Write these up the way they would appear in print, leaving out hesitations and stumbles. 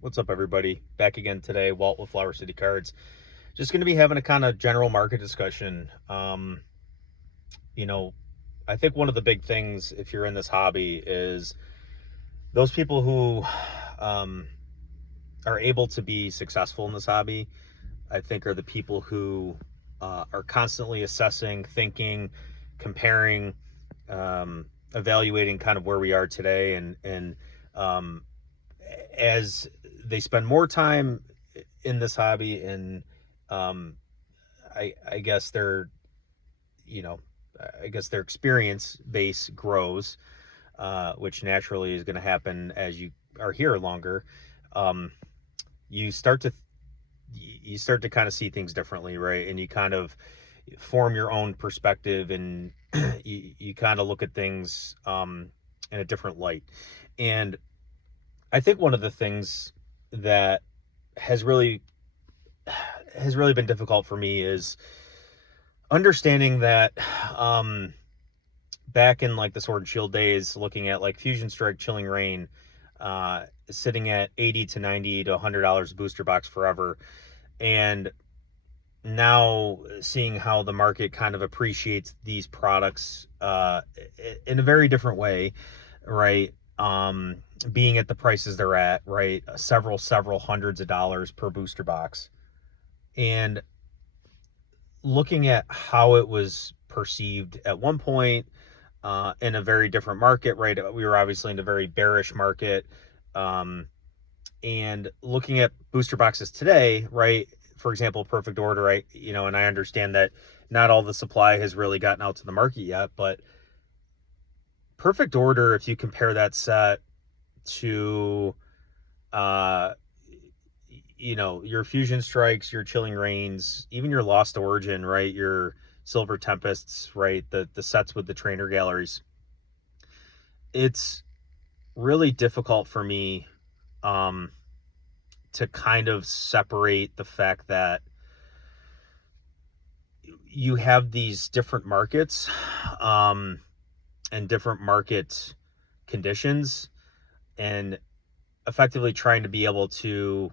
What's up, everybody? Back again today, Walt with Flower City Cards. Just going to be having a kind of general market discussion. You know, I think one of the big things, if you're in this hobby, is those people who um, are able to be successful in this hobby. I think are the people who are constantly assessing, thinking, comparing, evaluating kind of where we are today, and um, as they spend more time in this hobby, and um, I guess you know I guess their experience base grows, which naturally is going to happen as you are here longer. Um, you start to kind of see things differently, right? And you kind of form your own perspective, and you kind of look at things in a different light. And I think one of the things that has really been difficult for me is understanding that um back in like the Sword and Shield days, looking at like Fusion Strike, Chilling Reign, sitting at 80 to 90 to $100 booster box forever, and now seeing how the market kind of appreciates these products in a very different way, right? Being at the prices they're at, right? Several hundreds of dollars per booster box. And looking at how it was perceived at one point, in a very different market, right? We were obviously in a very bearish market. Um, and looking at booster boxes today, right? For example, Perfect Order, right? And I understand that not all the supply has really gotten out to the market yet, but Perfect Order, if you compare that set to, uh, your Fusion Strikes, your Chilling Reigns, even your Lost Origin, right? Your Silver Tempests, right? The sets with the trainer galleries. It's really difficult for me um, to kind of separate the fact that you have these different markets um, and different market conditions, and effectively trying to be able to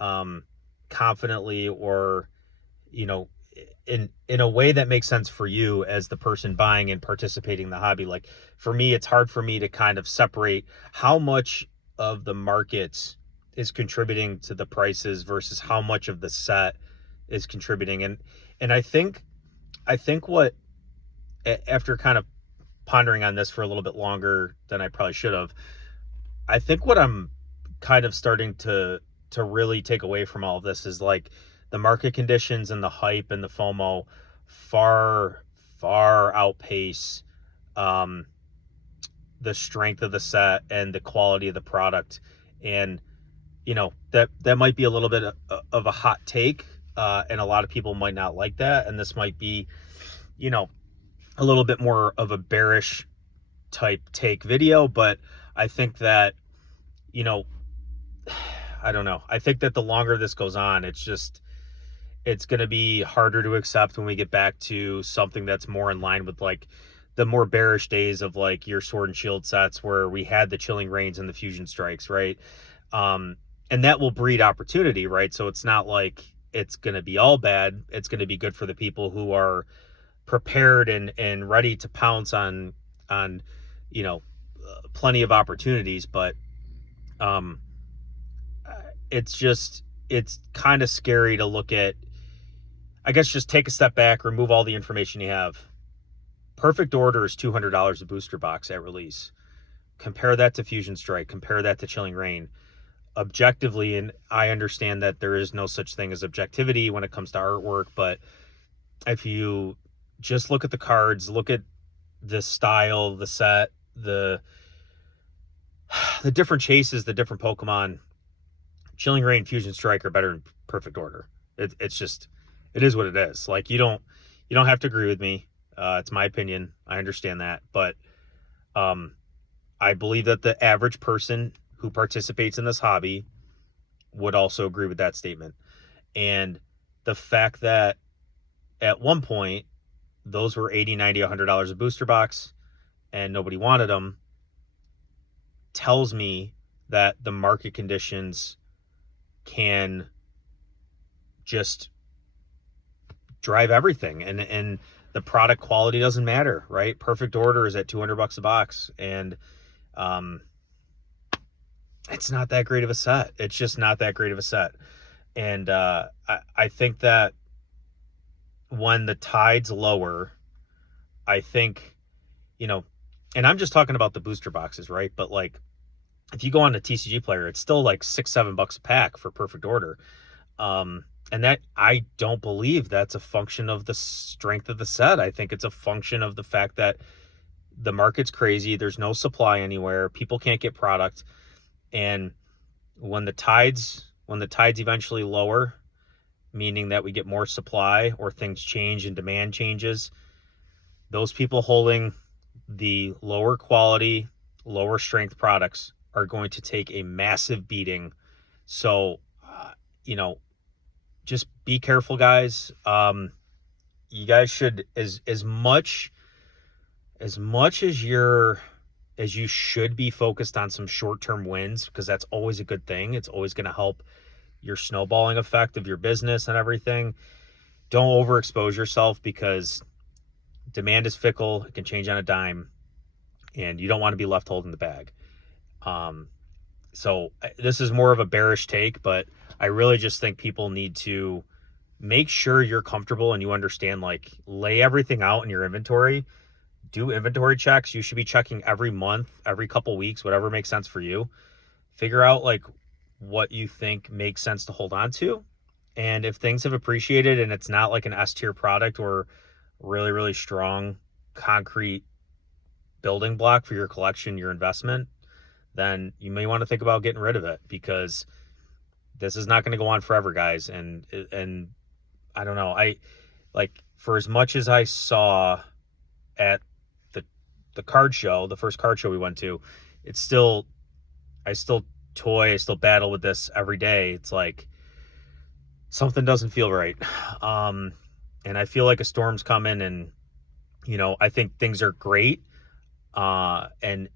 um, confidently, or you know in a way that makes sense for you as the person buying and participating in the hobby. Like, for me, it's hard for me to kind of separate how much of the market is contributing to the prices versus how much of the set is contributing. And I think what, after kind of pondering on this for a little bit longer than I probably should have, I think what I'm kind of starting to really take away from all of this is like the market conditions and the hype and the FOMO far outpace um, the strength of the set and the quality of the product. And that might be a little bit of a hot take, and a lot of people might not like that. And this might be, you know, a little bit more of a bearish type take video, but I think that, you know, I don't know. I think that the longer this goes on, it's going to be harder to accept when we get back to something that's more in line with like the more bearish days of like your Sword and Shield sets, where we had the Chilling Reigns and the Fusion Strikes, right? And that will breed opportunity, right? So it's not like it's going to be all bad. It's going to be good for the people who are prepared and ready to pounce on you know plenty of opportunities. But um it's kind of scary to look at. I guess just take a step back, remove all the information you have. Perfect Order is $200 a booster box at release. Compare that to Fusion Strike, compare that to Chilling Reign. Objectively, and I understand that there is no such thing as objectivity when it comes to artwork, but if you just look at the cards, look at the style, the set, the different chases, the different Pokemon, Chilling Reign, Fusion Strike are better than Perfect Order. It's just, it is what it is. Like, you don't have to agree with me. It's my opinion. I understand that, but I believe that the average person who participates in this hobby would also agree with that statement. And the fact that at one point those were 80, 90, $100 a booster box and nobody wanted them tells me that the market conditions can just drive everything, and the product quality doesn't matter, right? Perfect Order is at $200 a box, and it's not that great of a set. It's just not that great of a set. And I think that when the tide's lower, I think, and I'm just talking about the booster boxes, right? But like, if you go on a TCG Player, it's still like $6-7 a pack for Perfect Order. And that, I don't believe that's a function of the strength of the set. I think it's a function of the fact that the market's crazy. There's no supply anywhere. People can't get product. And when the tides eventually lower, meaning that we get more supply or things change and demand changes, those people holding the lower quality, lower strength products are going to take a massive beating. So, just be careful, guys. You guys should, as much as you should be focused on some short-term wins, because that's always a good thing. It's always going to help your snowballing effect of your business and everything. Don't overexpose yourself, because demand is fickle. It can change on a dime, and you don't want to be left holding the bag. So this is more of a bearish take, but I really just think people need to make sure you're comfortable and you understand, like, lay everything out in your inventory. Do inventory checks. You should be checking every month, every couple weeks, whatever makes sense for you. Figure out like what you think makes sense to hold on to. And if things have appreciated and it's not like an S tier product or really, really strong concrete building block for your collection, your investment, then you may want to think about getting rid of it, because this is not going to go on forever, guys. And I don't know. I like, for as much as I saw at the card show, the first card show we went to, I still battle with this every day. It's like something doesn't feel right. And I feel like a storm's coming, and, I think things are great. And,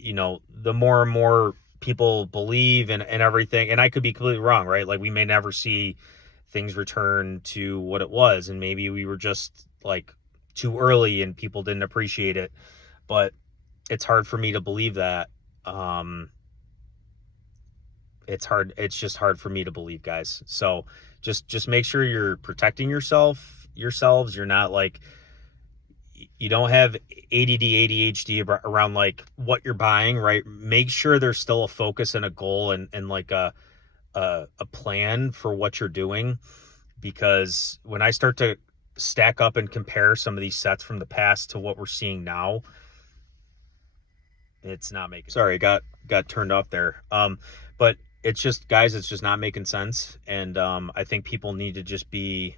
the more and more people believe and everything, and I could be completely wrong, right? Like, we may never see things return to what it was, and maybe we were just like too early and people didn't appreciate it, but it's hard for me to believe that. It's just hard for me to believe, guys. So just make sure you're protecting yourselves. You're not like, you don't have ADD, ADHD around like what you're buying, right? Make sure there's still a focus and a goal and like a plan for what you're doing. Because when I start to stack up and compare some of these sets from the past to what we're seeing now, it's not making sense. Sorry, got turned off there. But it's just, guys, it's just not making sense. And I think people need to just be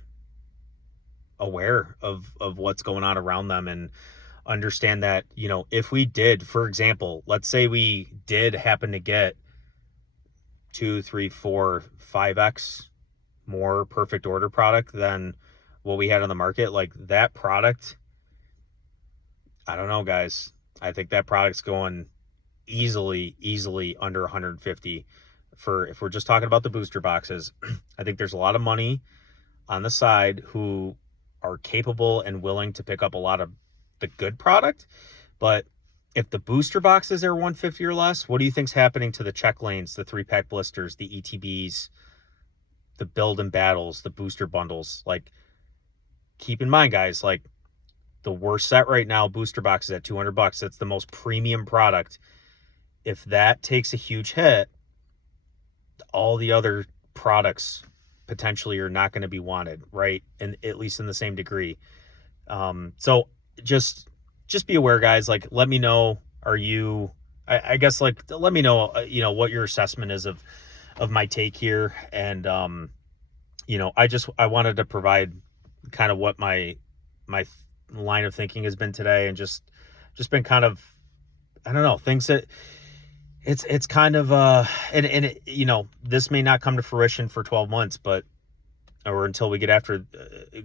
aware of what's going on around them and understand that, if we did, for example, let's say we did happen to get 2, 3, 4, 5x more Perfect Order product than what we had on the market, like that product, I don't know, guys. I think that product's going easily under 150 for, if we're just talking about the booster boxes. I think there's a lot of money on the side who are capable and willing to pick up a lot of the good product. But if the booster boxes are 150 or less, what do you think's happening to the check lanes, the 3-pack blisters, the ETBs, the build and battles, the booster bundles? Like, keep in mind, guys, like, the worst set right now, booster boxes at $200. That's the most premium product. If that takes a huge hit, all the other products potentially are not going to be wanted, right? And at least in the same degree. So just be aware, guys. Like, let me know, I guess, like, let me know, what your assessment is of my take here. And, I wanted to provide kind of what my line of thinking has been today, and just been kind of, I don't know, things that it's kind of, and it, this may not come to fruition for 12 months, or until we get after,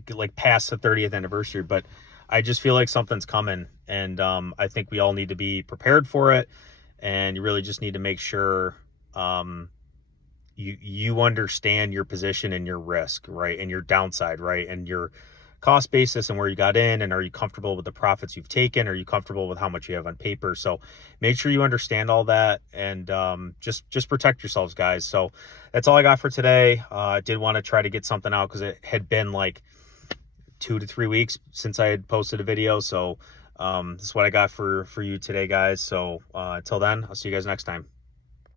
like, past the 30th anniversary, but I just feel like something's coming, and I think we all need to be prepared for it, and you really just need to make sure, you understand your position and your risk, right, and your downside, right, and your cost basis and where you got in, and are you comfortable with the profits you've taken? Are you comfortable with how much you have on paper? So make sure you understand all that, and just protect yourselves, guys. So that's all I got for today. I did want to try to get something out because it had been like 2 to 3 weeks since I had posted a video. So this is what I got for you today, guys. So until then, I'll see you guys next time.